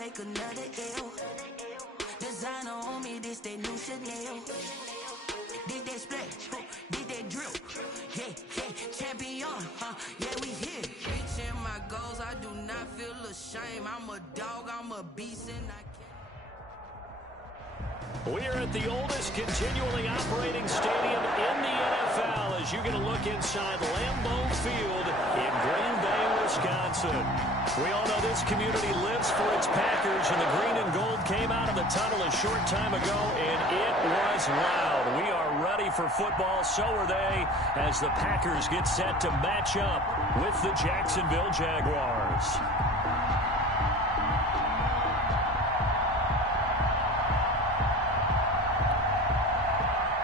take another L. Designer on me, this they new Chanel. Did they splash? Did they drip? Yeah, champion, yeah, we here. Reaching my goals, I do not feel ashamed. I'm a dog, I'm a beast, and I can't. We're at the oldest continually operating stadium in the NFL as you get a look inside Lambeau Field in Green Bay, Wisconsin. We all know this community lives for its Packers, and the green and gold came out of the tunnel a short time ago, and it was loud. We are ready for football, so are they, as the Packers get set to match up with the Jacksonville Jaguars.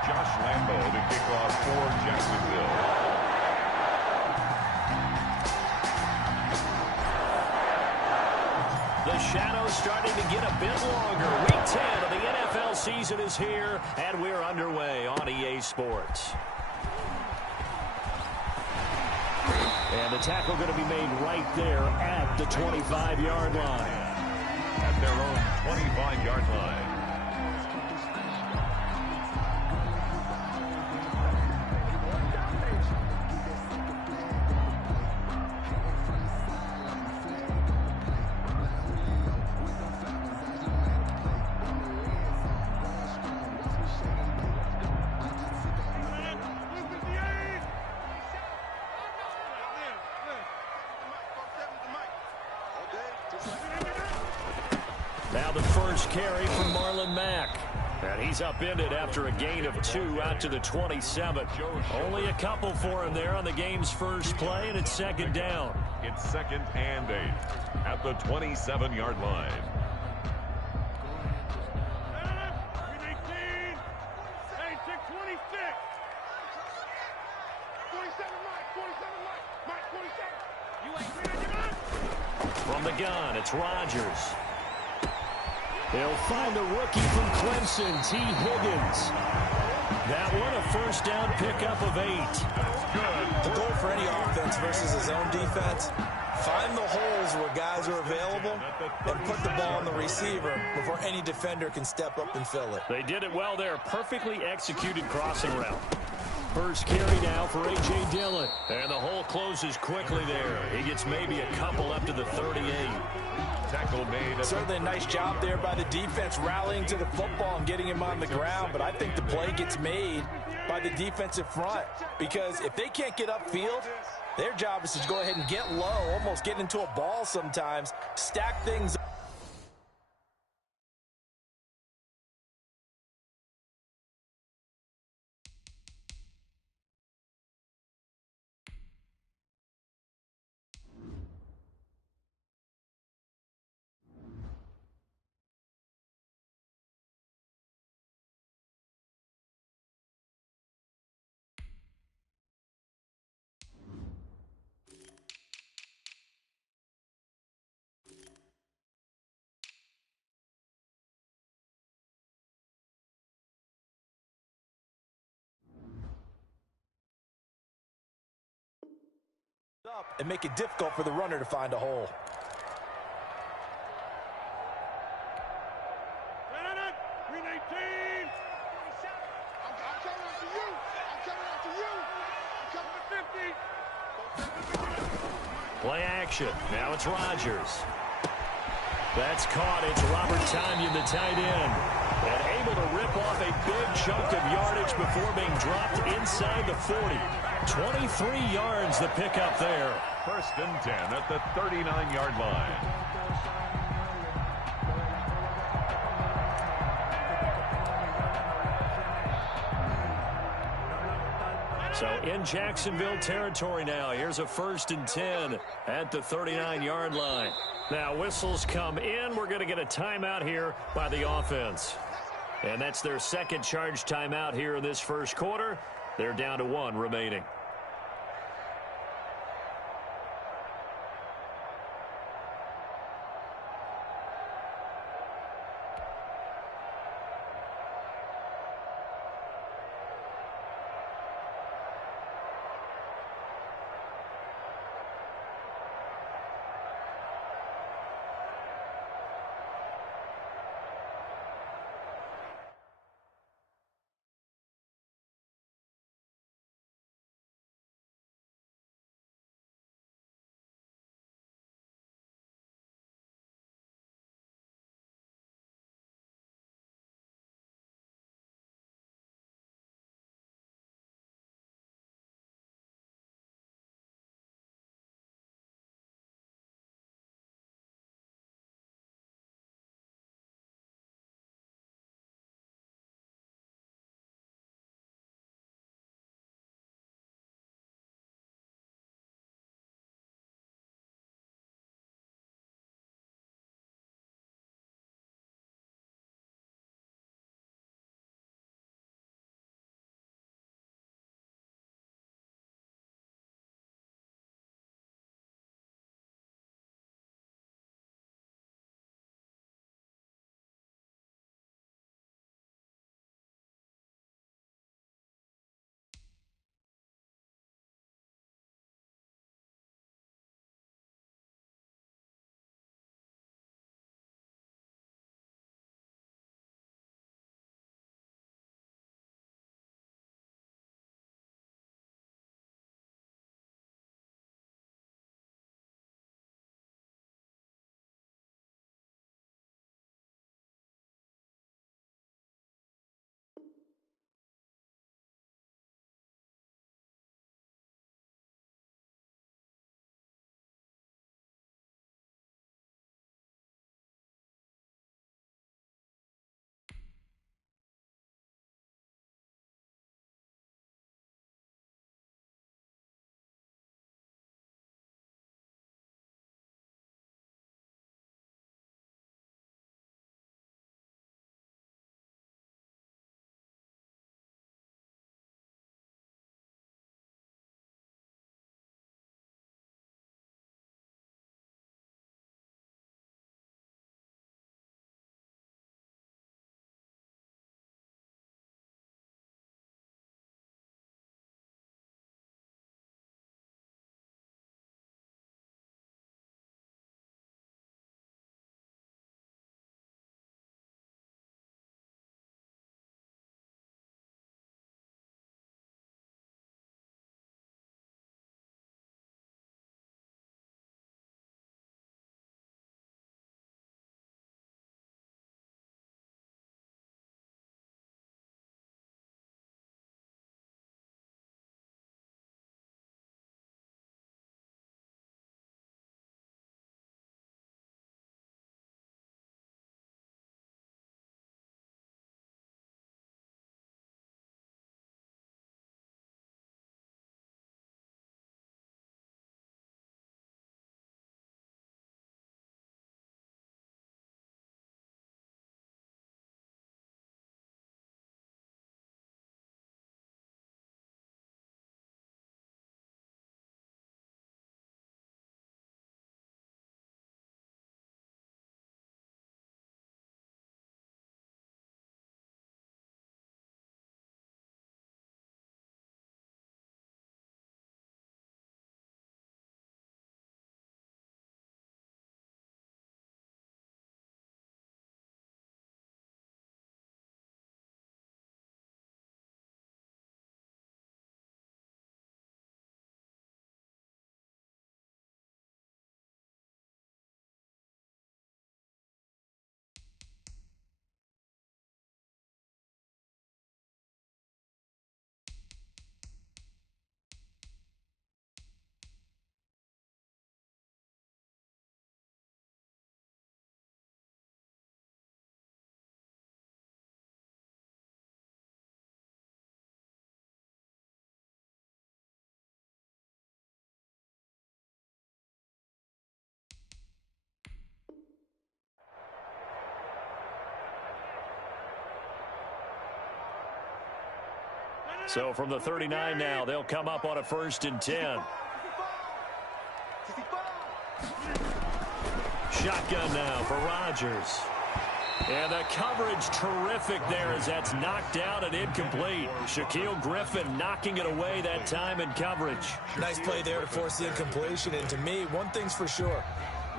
Josh Lambeau to kick off for Jacksonville. The shadow's starting to get a bit longer. Week 10 of the NFL season is here, and we're underway on EA Sports. And the tackle going to be made right there at the 25-yard line. At their own 25-yard line. Now the first carry from Marlon Mack. And he's upended after a gain of 2 out to the 27. Only a couple for him there on the game's first play, and it's second down. It's 2nd and 8 at the 27-yard line. From the gun, it's Rodgers. They'll find the rookie from Clemson, T. Higgins. That one a first down pickup of 8. Good. The goal for any offense versus his own defense, find the holes where guys are available and put the ball on the receiver before any defender can step up and fill it. They did it well there. Perfectly executed crossing route. First carry now for A.J. Dillon. And the hole closes quickly there. He gets maybe a couple up to the 38. Tackle made. Certainly a nice job there by the defense rallying to the football and getting him on the ground, but I think the play gets made by the defensive front because if they can't get upfield, their job is to go ahead and get low, almost get into a ball sometimes, stack things up. And make it difficult for the runner to find a hole. Green 18. I'm coming after you. I'm coming after you. I'm coming to 50. Play action. Now it's Rodgers. That's caught. It's Robert Tonyan, the tight end. And able to rip off a big chunk of yardage before being dropped inside the 40. 23 yards the pickup there. 1st and 10 at the 39-yard line. So in Jacksonville territory now. Here's a 1st and 10 at the 39-yard line. Now whistles come in. We're going to get a timeout here by the offense. And that's their second charge timeout here in this first quarter. They're down to 1 remaining. So from the 39 now, they'll come up on a 1st and 10. Shotgun now for Rodgers. And the coverage terrific there as that's knocked out and incomplete. Shaquille Griffin knocking it away that time in coverage. Nice play there to force the incompletion. And to me, one thing's for sure.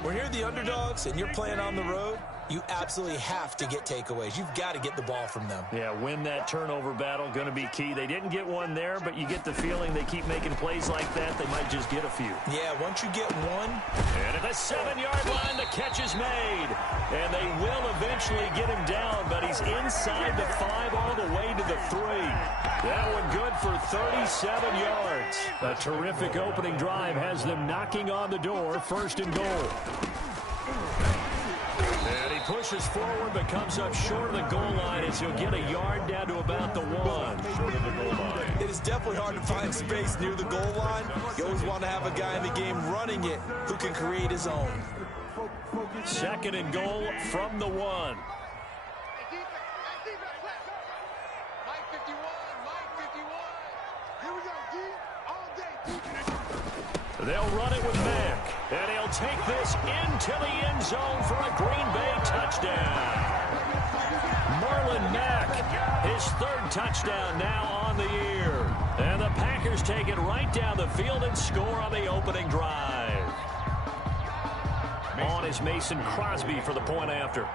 When you're the underdogs and you're playing on the road, you absolutely have to get takeaways. You've got to get the ball from them. Yeah, win that turnover battle, going to be key. They didn't get one there, but you get the feeling they keep making plays like that, they might just get a few. Yeah, once you get one. And at the 7-yard line, the catch is made. And they will eventually get him down, but he's inside the 5 all the way to the 3. That one good for 37 yards. A terrific opening drive has them knocking on the door, 1st and goal. And he pushes forward, but comes up short of the goal line as he'll get a yard down to about the 1. Short of the goal line. It is definitely hard to find space near the goal line. You always want to have a guy in the game running it who can create his own. 2nd and goal from the 1. They'll run it with Mack, and he'll take this into the end zone for a Green Bay touchdown. Marlon Mack, his 3rd touchdown now on the year. And the Packers take it right down the field and score on the opening drive. On is Mason Crosby for the point after.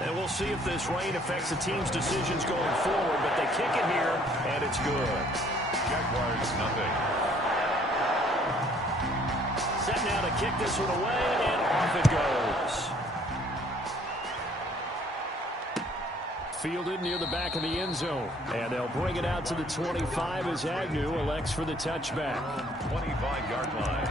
And we'll see if this rain affects the team's decisions going forward, but they kick it here, and it's good. Jaguars, nothing. Set now to kick this one away, and off it goes. Fielded near the back of the end zone, and they'll bring it out to the 25 as Agnew elects for the touchback. 25-yard line.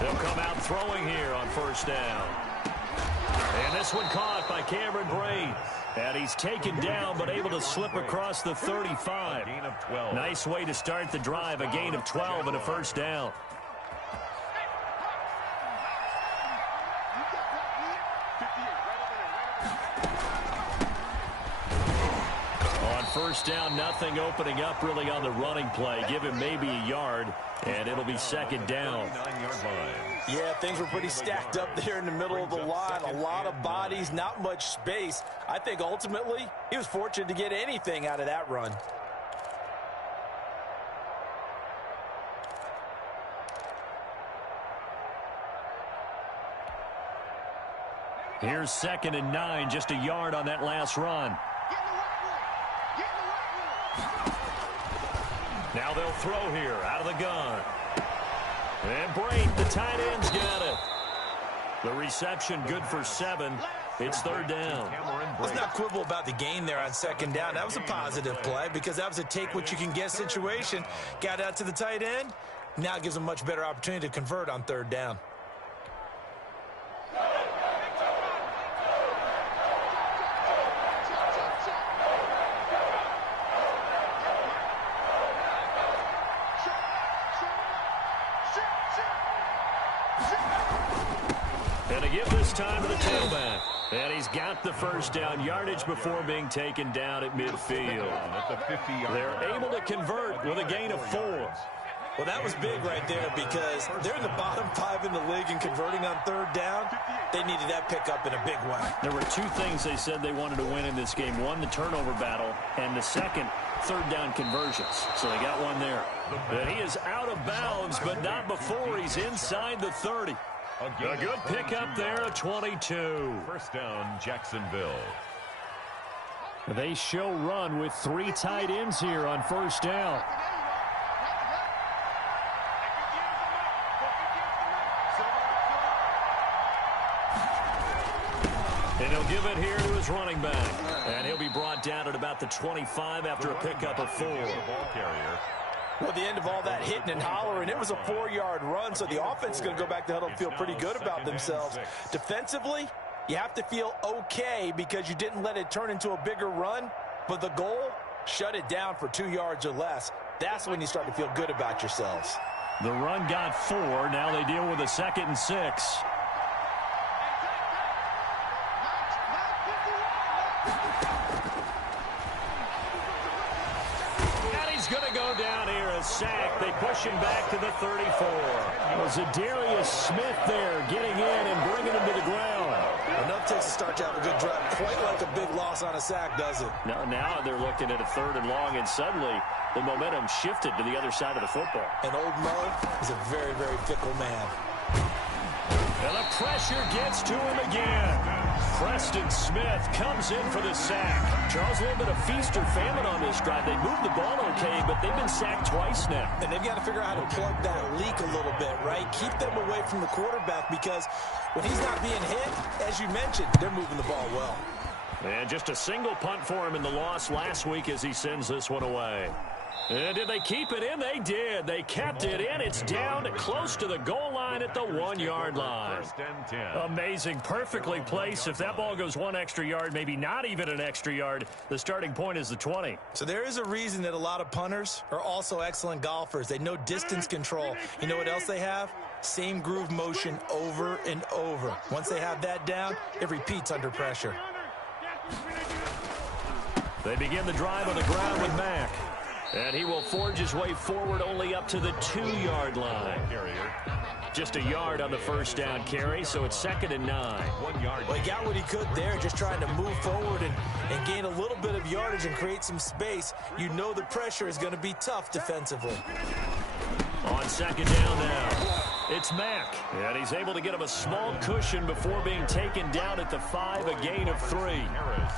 They'll come out throwing here on 1st down. And this one caught by Cameron Braid. And he's taken down but able to slip across the 35. Gain of 12. Nice way to start the drive, a gain of 12 and a 1st down. On 1st down, nothing opening up really on the running play. Give him maybe a yard, and it'll be 2nd down. 39-yard line. Yeah, things were pretty stacked up there in the middle of the line. A lot of bodies, not much space. I think ultimately he was fortunate to get anything out of that run. Here's 2nd and 9, just a yard on that last run. Now they'll throw here out of the gun. And Braid, the tight end's got it. The reception good for 7. It's 3rd down. Let's not quibble about the gain there on 2nd down. That was a positive play because that was a take-what-you-can-get situation. Got out to the tight end. Now it gives them a much better opportunity to convert on 3rd down. And to give this time to the tailback. And he's got the 1st down yardage before being taken down at midfield. They're able to convert with a gain of 4. Well, that was big right there because they're in the bottom 5 in the league and converting on 3rd down. They needed that pickup in a big way. There were 2 things they said they wanted to win in this game. One, the turnover battle, and the second, 3rd down conversions. So they got one there. And he is out of bounds, but not before he's inside the 30. A good pickup there, a 22. 1st down, Jacksonville. They show run with 3 tight ends here on 1st down. And he'll give it here to his running back. And he'll be brought down at about the 25 after a pickup of 4. Well, at the end of all that hitting and hollering, it was a 4-yard run, so the offense is going to go back to huddle and feel pretty good about themselves. Defensively, you have to feel okay because you didn't let it turn into a bigger run, but the goal, shut it down for 2 yards or less. That's when you start to feel good about yourselves. The run got 4. Now they deal with a 2nd and 6. Going to go down here, a sack. They push him back to the 34. Was Darius Smith there getting in and bringing him to the ground. Enough takes to start to have a good drive. Quite like a big loss on a sack, does it? No, now they're looking at a 3rd and long, and suddenly the momentum shifted to the other side of the football. And old Mo is a very, very fickle man. And the pressure gets to him again. Preston Smith comes in for the sack. Charles, a little bit of feast or famine on this drive. They moved the ball okay, but they've been sacked twice now. And they've got to figure out how to plug that leak a little bit, right? Keep them away from the quarterback because when he's not being hit, as you mentioned, they're moving the ball well. And just a single punt for him in the loss last week as he sends this one away. And did they keep it in? They did. They kept it in. It's down close to the goal line at the 1-yard line. Amazing. Perfectly placed. If that ball goes 1 extra yard, maybe not even an extra yard, the starting point is the 20. So there is a reason that a lot of punters are also excellent golfers. They know distance control. You know what else they have? Same groove motion over and over. Once they have that down, it repeats under pressure. They begin the drive on the ground with Mack. And he will forge his way forward only up to the 2-yard line. Just a yard on the first down carry, so it's 2nd and 9. 1 yard. Well, he got what he could there, just trying to move forward and gain a little bit of yardage and create some space. You know the pressure is going to be tough defensively. On 2nd down now, it's Mack. And he's able to get him a small cushion before being taken down at the 5, a gain of 3.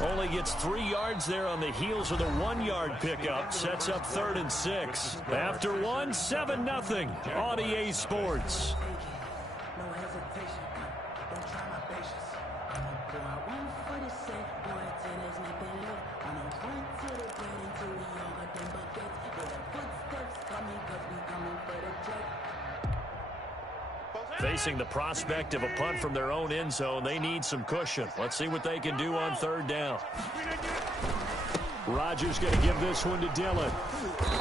Only gets 3 yards there on the heels of the 1-yard pickup. Sets up 3rd and 6. After 1, 7-0 on EA Sports. Facing the prospect of a punt from their own end zone, they need some cushion. Let's see what they can do on 3rd down. Rodgers going to give this one to Dillon.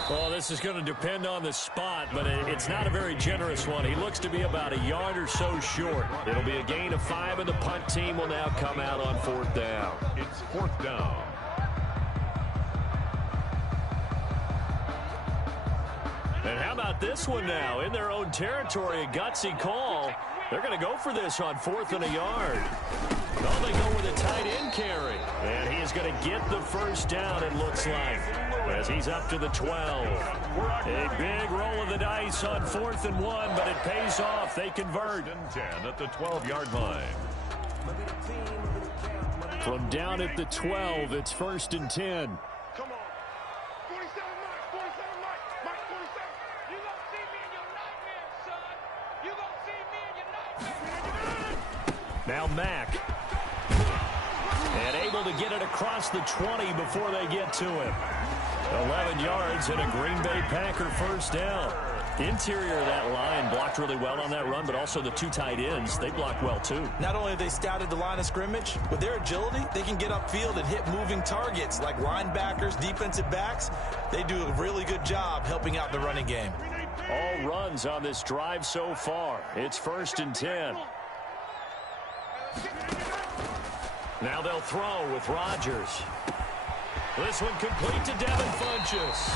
Oh, this is going to depend on the spot, but it's not a very generous one. He looks to be about a yard or so short. It'll be a gain of 5, and the punt team will now come out on 4th down. It's 4th down. And how about this one now? In their own territory, a gutsy call. They're going to go for this on 4th and a yard. Oh, they go with a tight end carry. And he is going to get the first down, it looks like, as he's up to the 12. A big roll of the dice on 4th and 1, but it pays off. They convert. 10 at the 12-yard line. From down at the 12, it's 1st and 10. Come on. 47 Mike, 47. You gonna see me in your nightmares, son. You gonna see me in your nightmares. Now Mack. And able to get it across the 20 before they get to him. 11 yards and a Green Bay Packer first down. Interior of that line blocked really well on that run, but also the 2 tight ends, they blocked well too. Not only have they scouted the line of scrimmage, with their agility, they can get upfield and hit moving targets like linebackers, defensive backs. They do a really good job helping out the running game. All runs on this drive so far. It's 1st and 10. Now they'll throw with Rodgers. This one complete to Devin Funchess.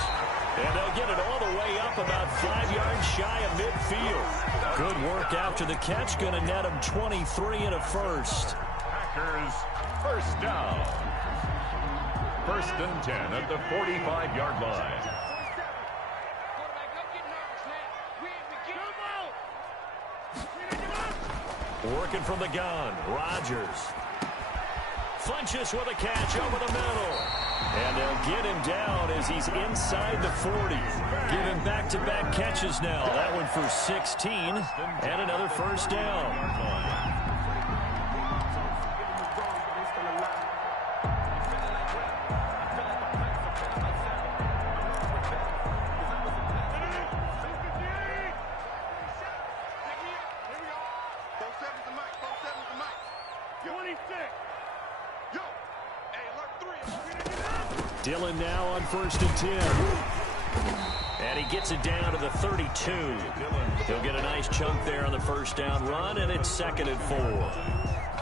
And they'll get it all the way up about 5 yards shy of midfield. Good work after the catch. Going to net him 23 and a first. Packers first down. 1st and 10 at the 45-yard line. Working from the gun, Rodgers. Funchess with a catch over the middle. And they'll get him down as he's inside the 40. Giving back-to-back catches now. That one for 16 and another first down. Dillon now on 1st and 10. And he gets it down to the 32. He'll get a nice chunk there on the first down run, and it's 2nd and 4.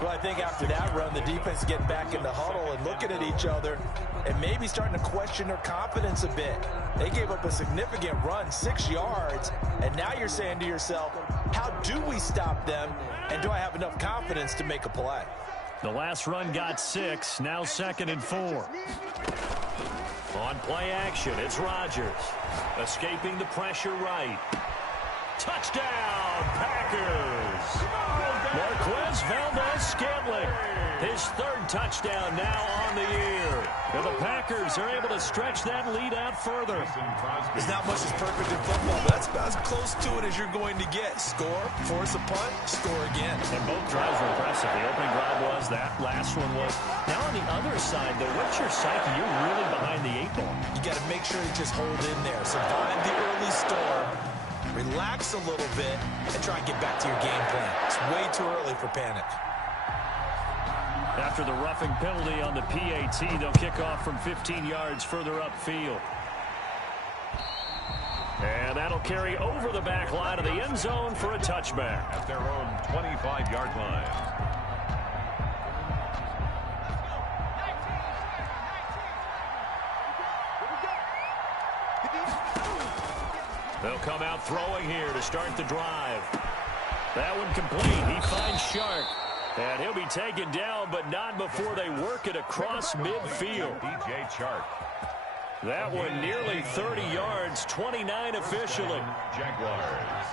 Well, I think after that run, the defense is getting back in the huddle and looking at each other and maybe starting to question their confidence a bit. They gave up a significant run, 6 yards, and now you're saying to yourself, how do we stop them, and do I have enough confidence to make a play? The last run got 6, now 2nd and 4. On play action, it's Rodgers. Escaping the pressure right. Touchdown, Packers! Marquez Valdez-Scantling, his 3rd touchdown now on the year. And the Packers are able to stretch that lead out further. There's not much that's perfect in football, but that's about as close to it as you're going to get. Score, force a punt, score again. And both drives were impressive. The opening drive was, that last one was. Now on the other side, though, what's your psyche? You're really behind the 8 ball. You got to make sure to just hold in there. Survive the early storm. Relax a little bit and try and get back to your game plan. It's way too early for panic. After the roughing penalty on the PAT, they'll kick off from 15 yards further upfield. And that'll carry over the back line of the end zone for a touchback. At their own 25-yard line. They'll come out throwing here to start the drive. That one complete. He finds Shark. And he'll be taken down, but not before they work it across midfield. DJ Chark. That one nearly 30 yards, 29 officially. Jaguars.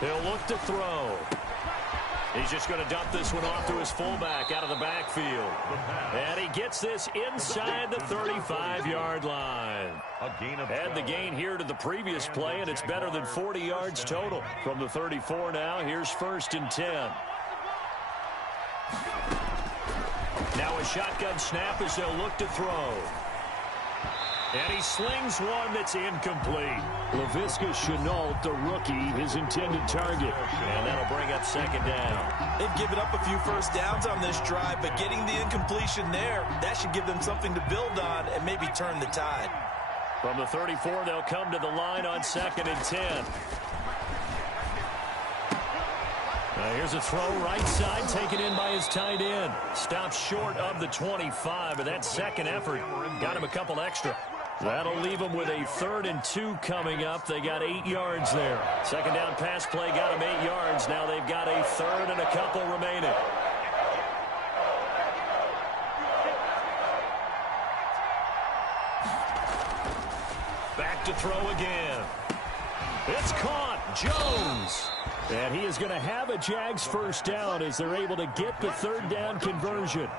He'll look to throw. He's just going to dump this one off to his fullback out of the backfield. And he gets this inside the 35-yard line. Add the gain here to the previous play, and it's better than 40 yards total. From the 34 now, here's 1st and 10. Now a shotgun snap as they'll look to throw. And he slings one that's incomplete. Laviska Shenault, the rookie, his intended target. And that'll bring up 2nd down. They've given up a few first downs on this drive, but getting the incompletion there, that should give them something to build on and maybe turn the tide. From the 34, they'll come to the line on 2nd and 10. Now here's a throw right side, taken in by his tight end. Stops short of the 25, but that second effort got him a couple extra. That'll leave them with a 3rd and 2 coming up. They got 8 yards there. Second down pass play got them 8 yards. Now they've got a 3rd and a couple remaining. Back to throw again. It's caught. Jones. And he is going to have a Jags first down as they're able to get the 3rd down conversion.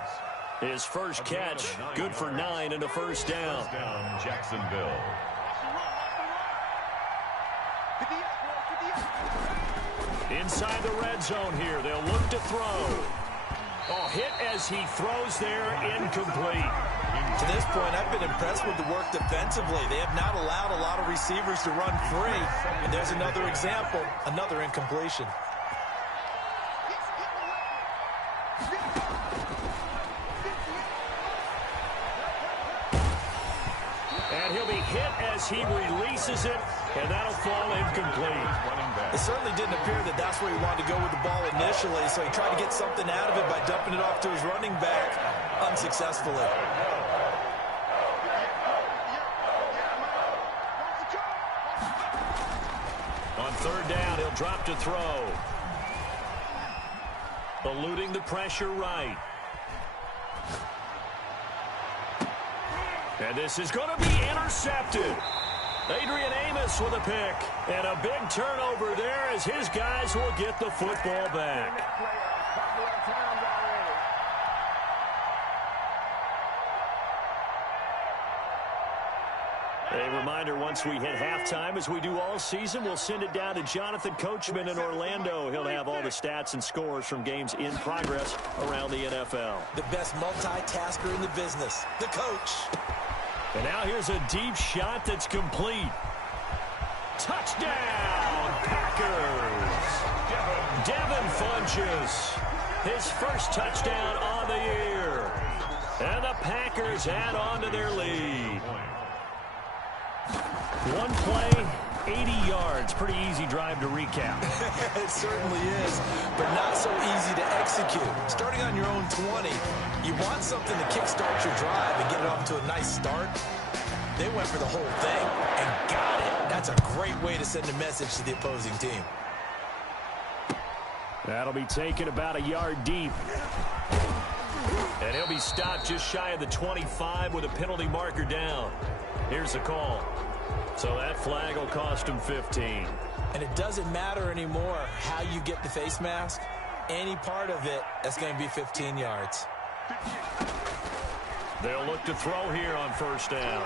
His first catch, good for 9 and a first down. Jacksonville. Inside the red zone here, they'll look to throw. Oh, hit as he throws there, incomplete. To this point, I've been impressed with the work defensively. They have not allowed a lot of receivers to run free. And there's another example, another incompletion. And he'll be hit as he releases it, and that'll fall incomplete. It certainly didn't appear that that's where he wanted to go with the ball initially, so he tried to get something out of it by dumping it off to his running back unsuccessfully. On 3rd down, he'll drop to throw. Eluding the pressure right. And this is going to be intercepted. Adrian Amos with a pick. And a big turnover there as his guys will get the football back. A reminder, once we hit halftime, as we do all season, we'll send it down to Jonathan Coachman in Orlando. He'll have all the stats and scores from games in progress around the NFL. The best multitasker in the business, the coach. And now here's a deep shot that's complete. Touchdown, Packers! Devin Funches. His first touchdown on the year. And the Packers add on to their lead. One play, 80 yards. Pretty easy drive to recap. It certainly is, but not so easy to execute. Starting on your own 20, you want something to kickstart your drive and get it off to a nice start. They went for the whole thing and got it. That's a great way to send a message to the opposing team. That'll be taken about a yard deep. And he'll be stopped just shy of the 25 with a penalty marker down. Here's the call. So that flag will cost him 15. And it doesn't matter anymore how you get the face mask. Any part of it, that's going to be 15 yards. They'll look to throw here on first down.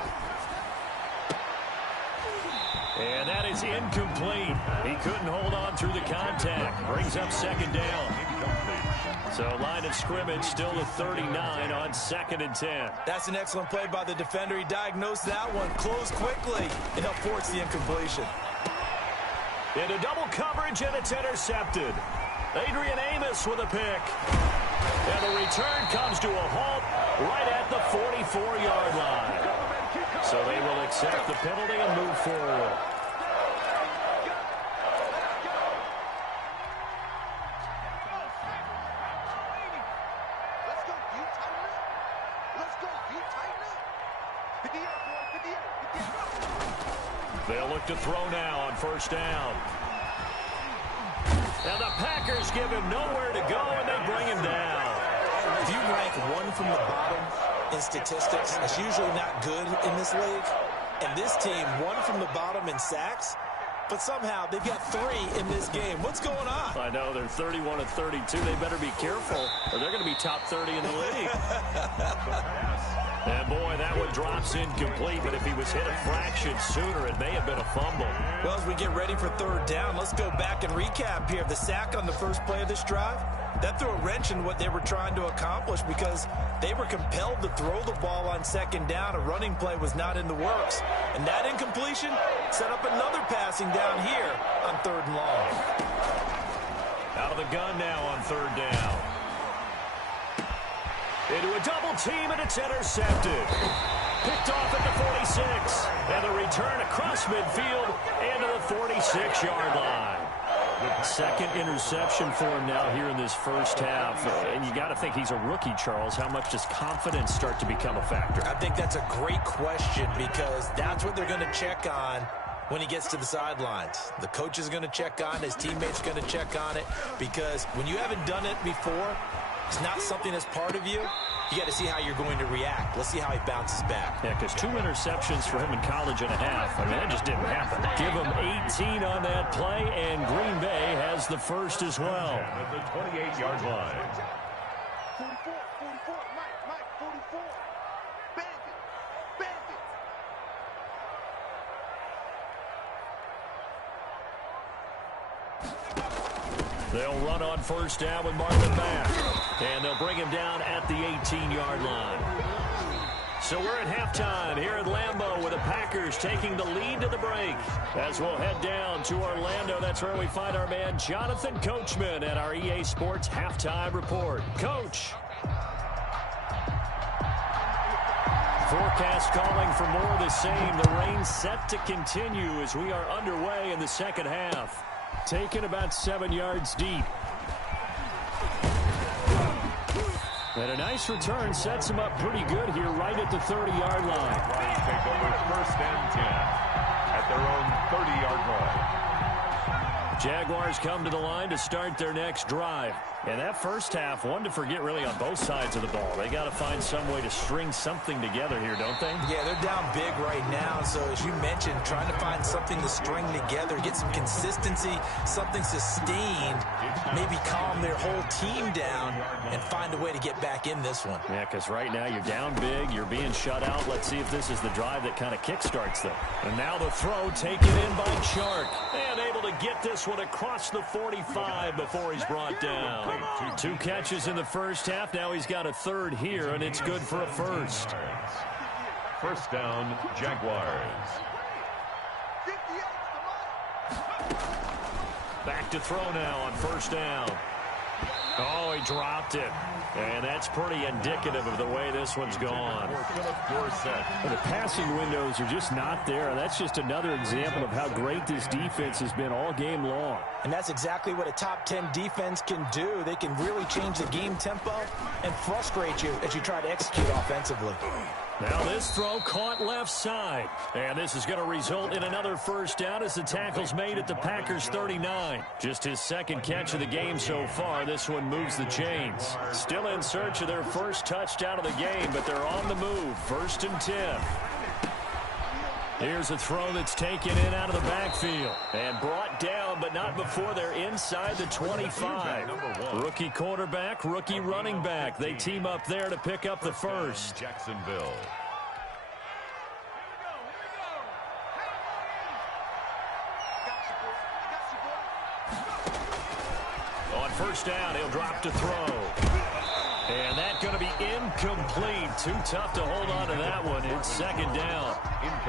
And that is incomplete. He couldn't hold on through the contact. Brings up second down. So line of scrimmage still at 39 on 2nd and 10. That's an excellent play by the defender. He diagnosed that one, closed quickly, and helped force the incompletion. Into double coverage, and it's intercepted. Adrian Amos with a pick. And the return comes to a halt right at the 44-yard line. So they will accept the penalty and move forward. They'll look to throw now on first down. And the Packers give him nowhere to go, and they bring him down. If you rank one from the bottom in statistics, that's usually not good in this league. And this team, one from the bottom in sacks, but somehow they've got 3 in this game. What's going on? I know, they're 31 and 32. They better be careful, or they're going to be top 30 in the league. And boy, that one drops incomplete, but if he was hit a fraction sooner, it may have been a fumble. Well, as we get ready for third down, let's go back and recap here. The sack on the first play of this drive, that threw a wrench in what they were trying to accomplish because they were compelled to throw the ball on second down. A running play was not in the works. And that incompletion set up another passing down here on third and long. Out of the gun now on third down. Into a double team, and it's intercepted. Picked off at the 46. And the return across midfield into the 46-yard line. Second interception for him now here in this first half. And you got to think he's a rookie, Charles. How much does confidence start to become a factor? I think that's a great question because that's what they're going to check on when he gets to the sidelines. The coach is going to check on it. His teammates are going to check on it because when you haven't done it before, it's not something that's part of you. You got to see how you're going to react. Let's see how he bounces back. Yeah, because 2 interceptions for him in college and a half. I mean, that just didn't happen. Give him 18 on that play, and Green Bay has the first as well. At the 28-yard line. 44, Mike, 44. Bandit. They'll run on first down with Marvin back. And they'll bring him down at the 18-yard line. So we're at halftime here at Lambeau with the Packers taking the lead to the break. As we'll head down to Orlando, that's where we find our man Jonathan Coachman at our EA Sports Halftime Report. Coach. Forecast calling for more of the same. The rain set to continue as we are underway in the second half. Taken about 7 yards deep. And a nice return sets him up pretty good here right at the 30-yard line. Take over first and 10 at their own 30-yard line. Jaguars come to the line to start their next drive. And that first half, one to forget really on both sides of the ball. They got to find some way to string something together here, don't they? Yeah, they're down big right now. So as you mentioned, trying to find something to string together, get some consistency, something sustained, maybe calm their whole team down and find a way to get back in this one. Yeah, because right now you're down big, you're being shut out. Let's see if this is the drive that kind of kickstarts them. And now the throw taken in by Chark. And able to get this one across the 45 before he's brought down. 2 catches in the first half. Now he's got a third here, and it's good for a first. First down, Jaguars. Back to throw now on first down. Oh, he dropped it. And that's pretty indicative of the way this one's gone. The passing windows are just not there. And that's just another example of how great this defense has been all game long. And that's exactly what a top 10 defense can do. They can really change the game tempo and frustrate you as you try to execute offensively. Now this throw caught left side. And this is going to result in another first down as the tackle's made at the Packers 39. Just his second catch of the game so far. This one moves the chains. Still in search of their first touchdown of the game, but they're on the move. 1st and 10. Here's a throw that's taken in out of the backfield and brought down, but not before they're inside the 25. Rookie quarterback, rookie running back. They team up there to pick up the first. Jacksonville. On first down, he'll drop to throw. And that's going to be incomplete. Too tough to hold on to that one. It's 2nd down.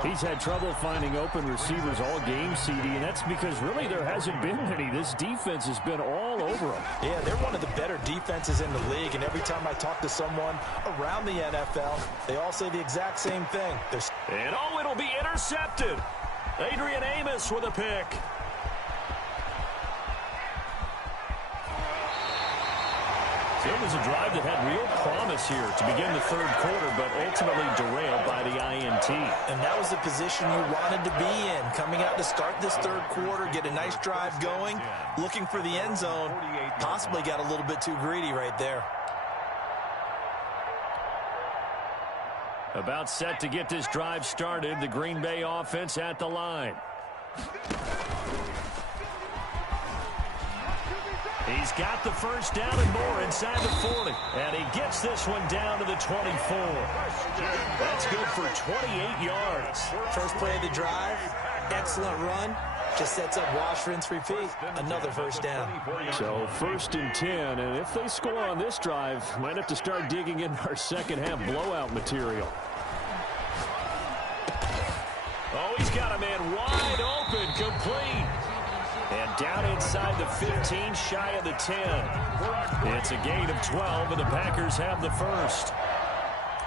He's had trouble finding open receivers all game, CD, and that's because really there hasn't been any. This defense has been all over him. Yeah, they're one of the better defenses in the league, and every time I talk to someone around the NFL, they all say the exact same thing. And oh, it'll be intercepted. Adrian Amos with a pick. It was a drive that had real promise here to begin the 3rd quarter, but ultimately derailed by the INT. And that was the position you wanted to be in, coming out to start this 3rd quarter, get a nice drive going, looking for the end zone. Possibly got a little bit too greedy right there. About set to get this drive started, the Green Bay offense at the line. He's got the first down and more inside the 40. And he gets this one down to the 24. That's good for 28 yards. First play of the drive, excellent run. Just sets up wash, rinse, repeat. Another first down. So 1st and 10, and if they score on this drive, might have to start digging in our second half blowout material. Oh, he's got a man wide open, complete. And down inside the 15, shy of the 10. It's a gain of 12, and the Packers have the first.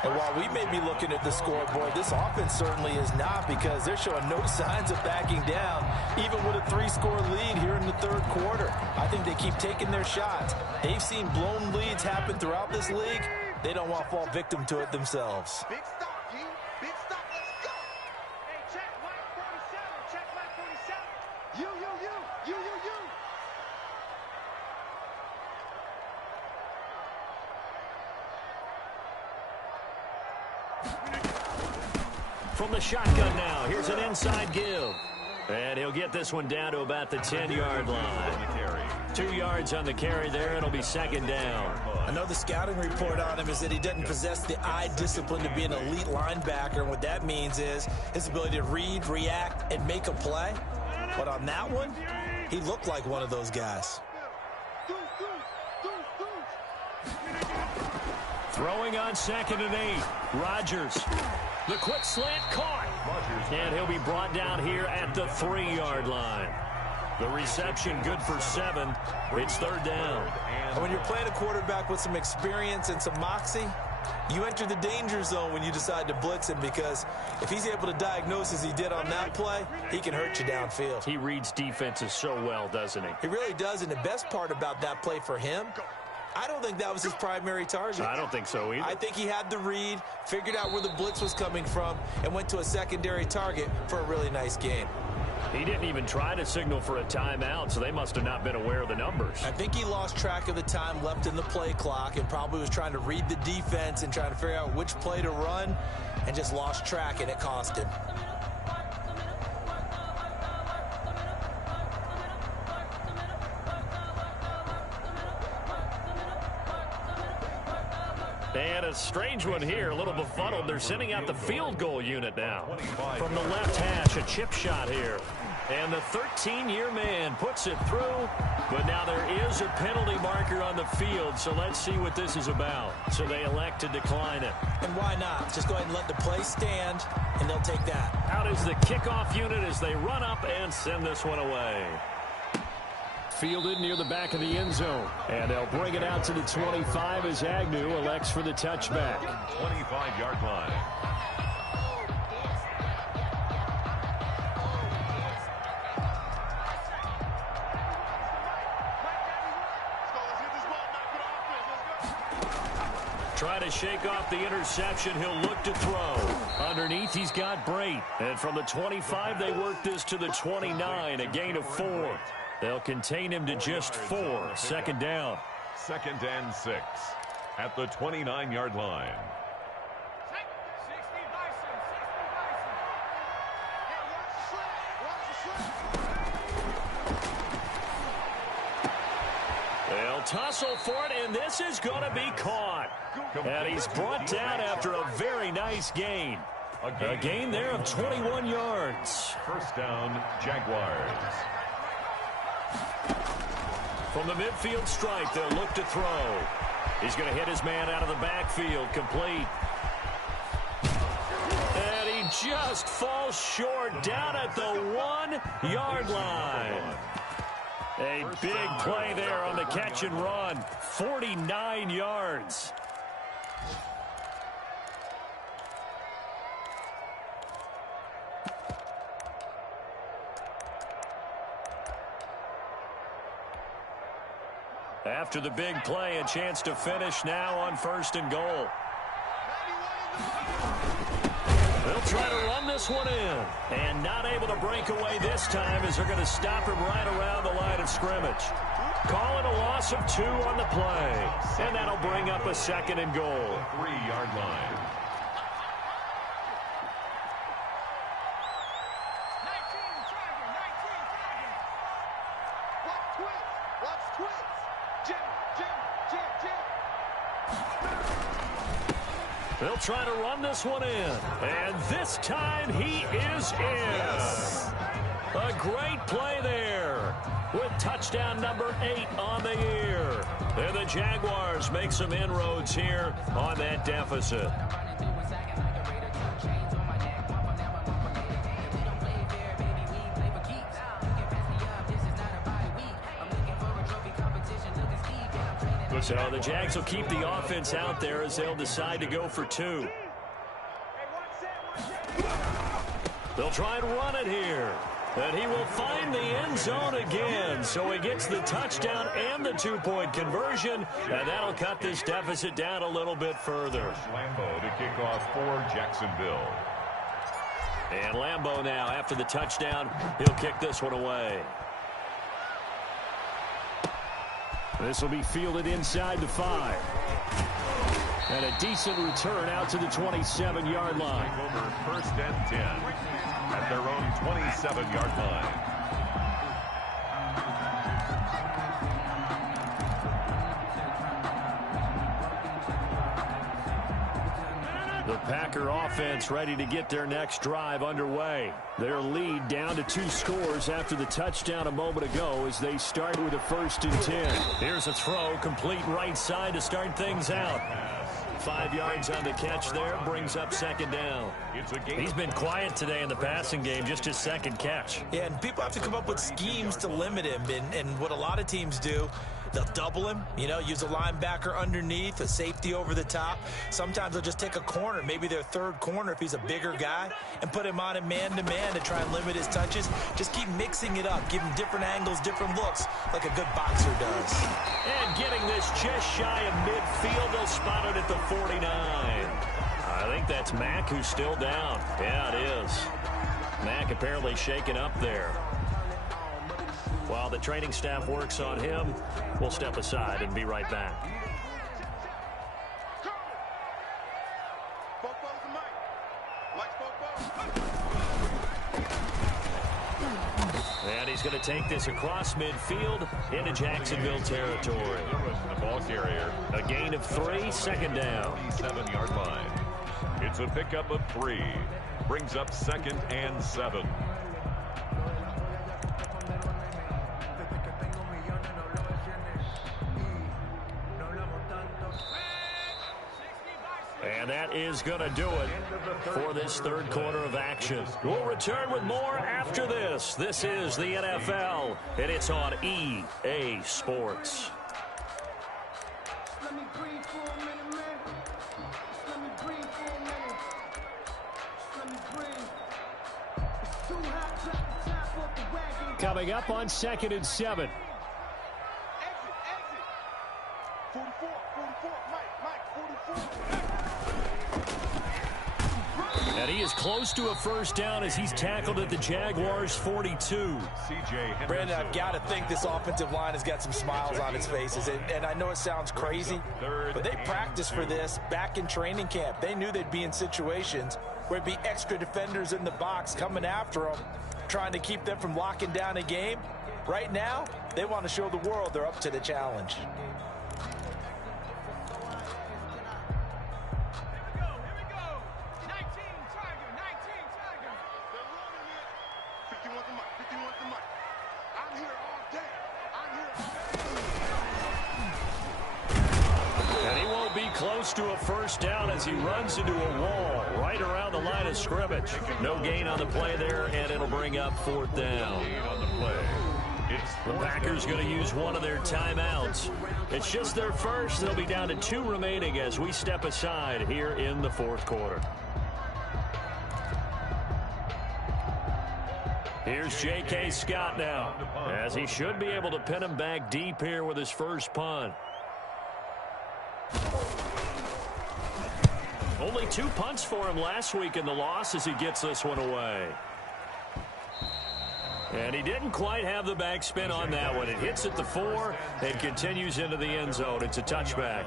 And while we may be looking at the scoreboard, this offense certainly is not, because they're showing no signs of backing down, even with a 3-score lead here in the 3rd quarter. I think they keep taking their shots. They've seen blown leads happen throughout this league. They don't want to fall victim to it themselves. Big stop, G. Big stop. Let's go. Hey, check white 47. Check white 47. You. From the shotgun now, here's an inside give. And he'll get this one down to about the 10-yard line. 2 yards on the carry there. It'll be 2nd down. I know the scouting report on him is that he doesn't possess the eye discipline to be an elite linebacker. And what that means is his ability to read, react, and make a play. But on that one, he looked like one of those guys. Throwing on 2nd and 8. Rodgers. The quick slant caught. And he'll be brought down here at the 3-yard line. The reception good for 7. It's 3rd down. And when you're playing a quarterback with some experience and some moxie, you enter the danger zone when you decide to blitz him, because if he's able to diagnose as he did on that play, he can hurt you downfield. He reads defenses so well, doesn't he? He really does, and the best part about that play for him, I don't think that was his primary target. I don't think so either. I think he had the read, figured out where the blitz was coming from, and went to a secondary target for a really nice gain. He didn't even try to signal for a timeout, so they must have not been aware of the numbers. I think he lost track of the time left in the play clock and probably was trying to read the defense and trying to figure out which play to run, and just lost track, and it cost him. And a strange one here, a little befuddled. They're sending out the field goal unit now. From the left hash, a chip shot here. And the 13-year man puts it through, but now there is a penalty marker on the field, so let's see what this is about. So they elect to decline it. And why not? Just go ahead and let the play stand, and they'll take that. Out is the kickoff unit as they run up and send this one away. fielded near the back of the end zone. And they'll bring it out to the 25 as Agnew elects for the touchback. 25-yard line. Try to shake off the interception. He'll look to throw. Underneath, he's got Brate. And from the 25, they work this to the 29, a gain of 4. They'll contain him to just 4. Second down. 2nd and 6 at the 29-yard line. They'll tussle for it, and this is going to be caught. And he's brought down after a very nice gain. A gain there of 21 yards. First down, Jaguars. From the midfield stripe, they'll look to throw. He's going to hit his man out of the backfield, complete. And he just falls short down at the 1-yard line. A big play there on the catch and run. 49 yards. After the big play, a chance to finish now on 1st and goal. They'll try to run this one in. And not able to break away this time as they're going to stop him right around the line of scrimmage. Call it a loss of 2 on the play. And that'll bring up a 2nd and goal. 3-yard line. They'll try to run this one in. And this time he is in. A great play there with touchdown number 8 on the year. And the Jaguars make some inroads here on that deficit. So the Jags will keep the offense out there as they'll decide to go for 2. They'll try and run it here. And he will find the end zone again. So he gets the touchdown and the 2-point conversion. And that'll cut this deficit down a little bit further. Lambeau to kick off for Jacksonville. And Lambeau now, after the touchdown, he'll kick this one away. This will be fielded inside the 5. And a decent return out to the 27-yard line. Over 1st and 10 at their own 27-yard line. The Packer offense ready to get their next drive underway. Their lead down to 2 scores after the touchdown a moment ago as they start with a 1st and 10. Here's a throw, complete right side to start things out. 5 yards on the catch there, brings up 2nd down. He's been quiet today in the passing game, just his 2nd catch. Yeah, and people have to come up with schemes to limit him. And what a lot of teams do, they'll double him, use a linebacker underneath, a safety over the top. Sometimes they'll just take a corner, maybe their 3rd corner if he's a bigger guy, and put him on a man-to-man to try and limit his touches. Just keep mixing it up, give him different angles, different looks, like a good boxer does. And getting this just shy of midfield, they'll spot it at the 49. I think that's Mack who's still down. Yeah, it is. Mack apparently shaken up there. While the training staff works on him, we'll step aside and be right back. And he's going to take this across midfield into Jacksonville territory. The ball carrier. A gain of 3, 2nd down. 27-yard line. It's a pickup of 3. Brings up 2nd and 7. And And that is going to do it for this third quarter of action. We'll return with more after this. This is the NFL, and it's on EA Sports. Coming up on 2nd and 7. Exit. 44, Mike, 44. And he is close to a first down as he's tackled at the Jaguars' 42. Brandon, I've got to think this offensive line has got some smiles on its faces. And I know it sounds crazy, but they practiced for this back in training camp. They knew they'd be in situations where there'd be extra defenders in the box coming after them, trying to keep them from locking down a game. Right now, they want to show the world they're up to the challenge. Here we go. 19 Tiger. They're running it. 51 to Mike. I'm here all day. And he won't be close to a first down as he runs into a wall right around the line of scrimmage. No gain on the play there, and it'll bring up 4th down. The Packers going to use one of their timeouts. It's just their first. They'll be down to 2 remaining as we step aside here in the 4th quarter. Here's J.K. Scott now, as he should be able to pin him back deep here with his first punt. Only 2 punts for him last week in the loss as he gets this one away. And he didn't quite have the backspin on that one. It hits at the 4 and continues into the end zone. It's a touchback.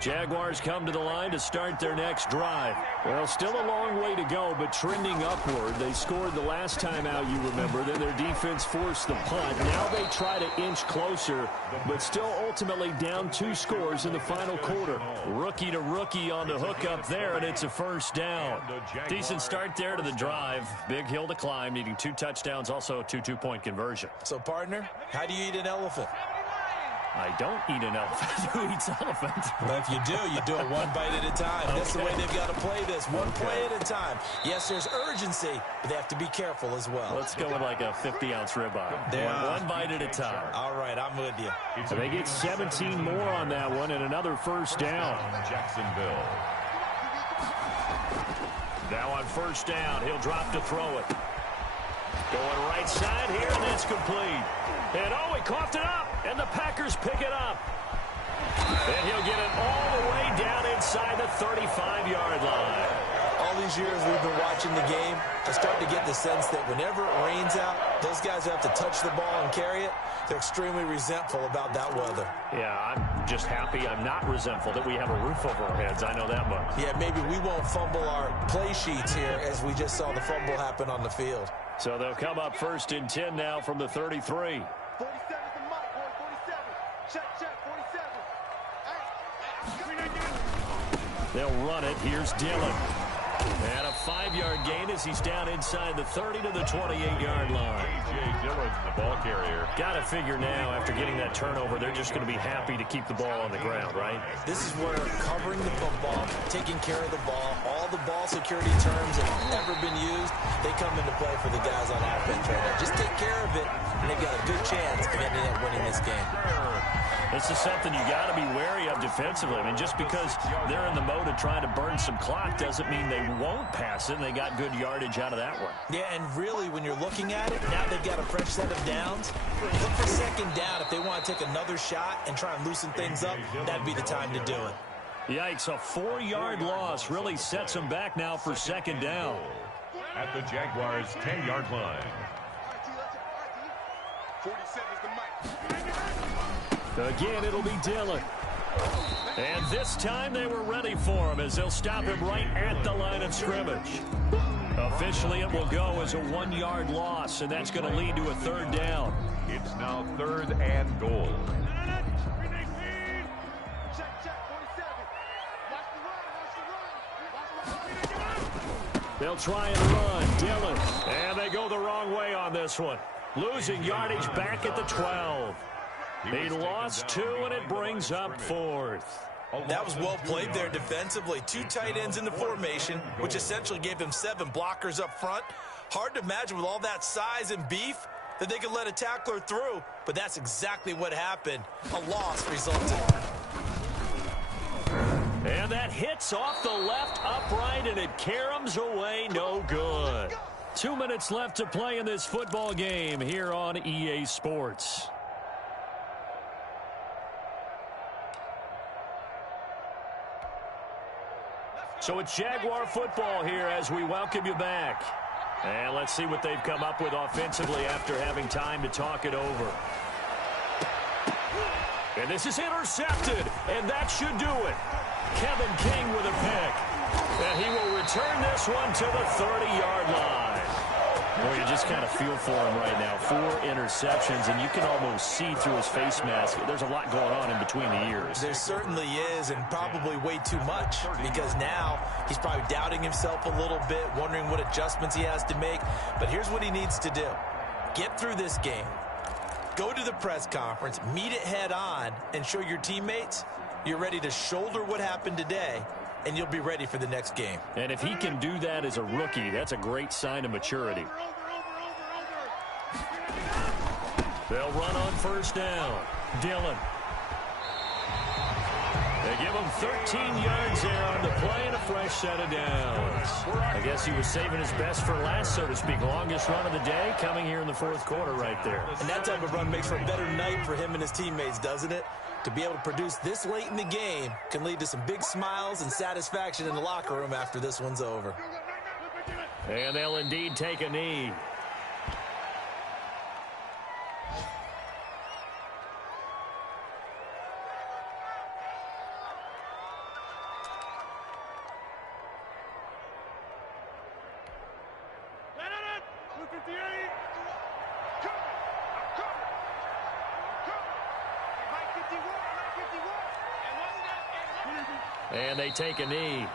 Jaguars come to the line to start their next drive. Well, still a long way to go, but trending upward. They scored the last time out, you remember. Then their defense forced the punt. Now they try to inch closer, but still ultimately down 2 scores in the final quarter. Rookie to rookie on the hook up there, and it's a first down. Decent start there to the drive. Big hill to climb, needing 2 touchdowns, also a 2 two-point conversion. So, partner, how do you eat an elephant? I don't eat an elephant. Who eats elephant? But if you do it one bite at a time. That's the way they've got to play this, one play at a time. Yes, there's urgency, but they have to be careful as well. Let's go with like a 50-ounce ribeye. One bite at a time. All right, I'm with you. So they get 17 more on that one and another first down. Jacksonville. Now on first down, he'll drop to throw it. Going right side here, and that's complete. And he coughed it up, and the Packers pick it up. And he'll get it all the way down inside the 35-yard line. All these years we've been watching the game, I start to get the sense that whenever it rains out, those guys who have to touch the ball and carry it, they're extremely resentful about that weather. Yeah, I'm just happy I'm not resentful that we have a roof over our heads. I know that much. Yeah, maybe we won't fumble our play sheets here as we just saw the fumble happen on the field. So they'll come up 1st and 10 now from the 33. 47's the Mike, boy, 47. Check, 47. They'll run it. Here's Dillon. And a 5-yard gain as he's down inside the 30 to the 28-yard line. A.J. Dillon, the ball carrier. Got to figure now, after getting that turnover, they're just going to be happy to keep the ball on the ground, right? This is where covering the football, taking care of the ball, all the ball security terms that have ever been used, they come into play for the guys on offense right now. Just take care of it, and they've got a good chance of ending up winning this game. This is something you got to be wary of defensively. I mean, just because they're in the mode of trying to burn some clock doesn't mean they won't pass it, and they got good yardage out of that one. Yeah, and really, when you're looking at it, now they've got a fresh set of downs. Look for second down if they want to take another shot and try and loosen things up. That'd be the time to do it. Yikes, a 4-yard loss really sets them back now for second down. At the Jaguars' 10-yard line. 47's the Mike. Again, it'll be Dillon. And this time they were ready for him as they'll stop him right at the line of scrimmage. Officially, it will go as a 1-yard loss, and that's going to lead to a 3rd down. It's now 3rd and goal. Check, 47. Watch the run. They'll try and run. Dillon. And they go the wrong way on this one. Losing yardage back at the 12. He lost 2, and it brings up 4th. That was well played there defensively. 2 tight ends in the formation, which essentially gave them 7 blockers up front. Hard to imagine with all that size and beef that they could let a tackler through, but that's exactly what happened. A loss resulted. And that hits off the left upright, and it caroms away no good. 2 minutes left to play in this football game here on EA Sports. So it's Jaguar football here as we welcome you back. And let's see what they've come up with offensively after having time to talk it over. And this is intercepted, and that should do it. Kevin King with a pick. And he will return this one to the 30-yard line. Well, you just kind of feel for him right now. 4 interceptions, and you can almost see through his face mask. There's a lot going on in between the ears. There certainly is, and probably way too much, because now he's probably doubting himself a little bit, wondering what adjustments he has to make. But here's what he needs to do. Get through this game. Go to the press conference, meet it head on, and show your teammates you're ready to shoulder what happened today, and you'll be ready for the next game. And if he can do that as a rookie, that's a great sign of maturity. They'll run on first down. Dillon. They give him 13 yards there on the play and a fresh set of downs. I guess he was saving his best for last, so to speak. Longest run of the day coming here in the 4th quarter right there. And that type of run makes for a better night for him and his teammates, doesn't it? To be able to produce this late in the game can lead to some big smiles and satisfaction in the locker room after this one's over. And they'll indeed take a knee. And they take a knee.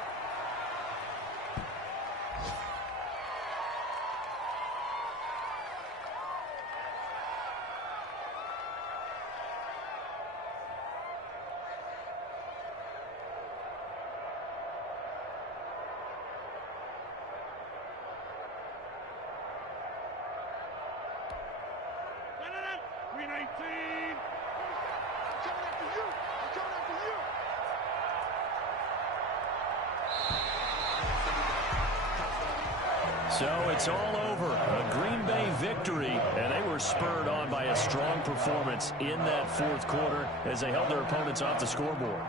So it's all over. A Green Bay victory, and they were spurred on by a strong performance in that 4th quarter as they held their opponents off the scoreboard.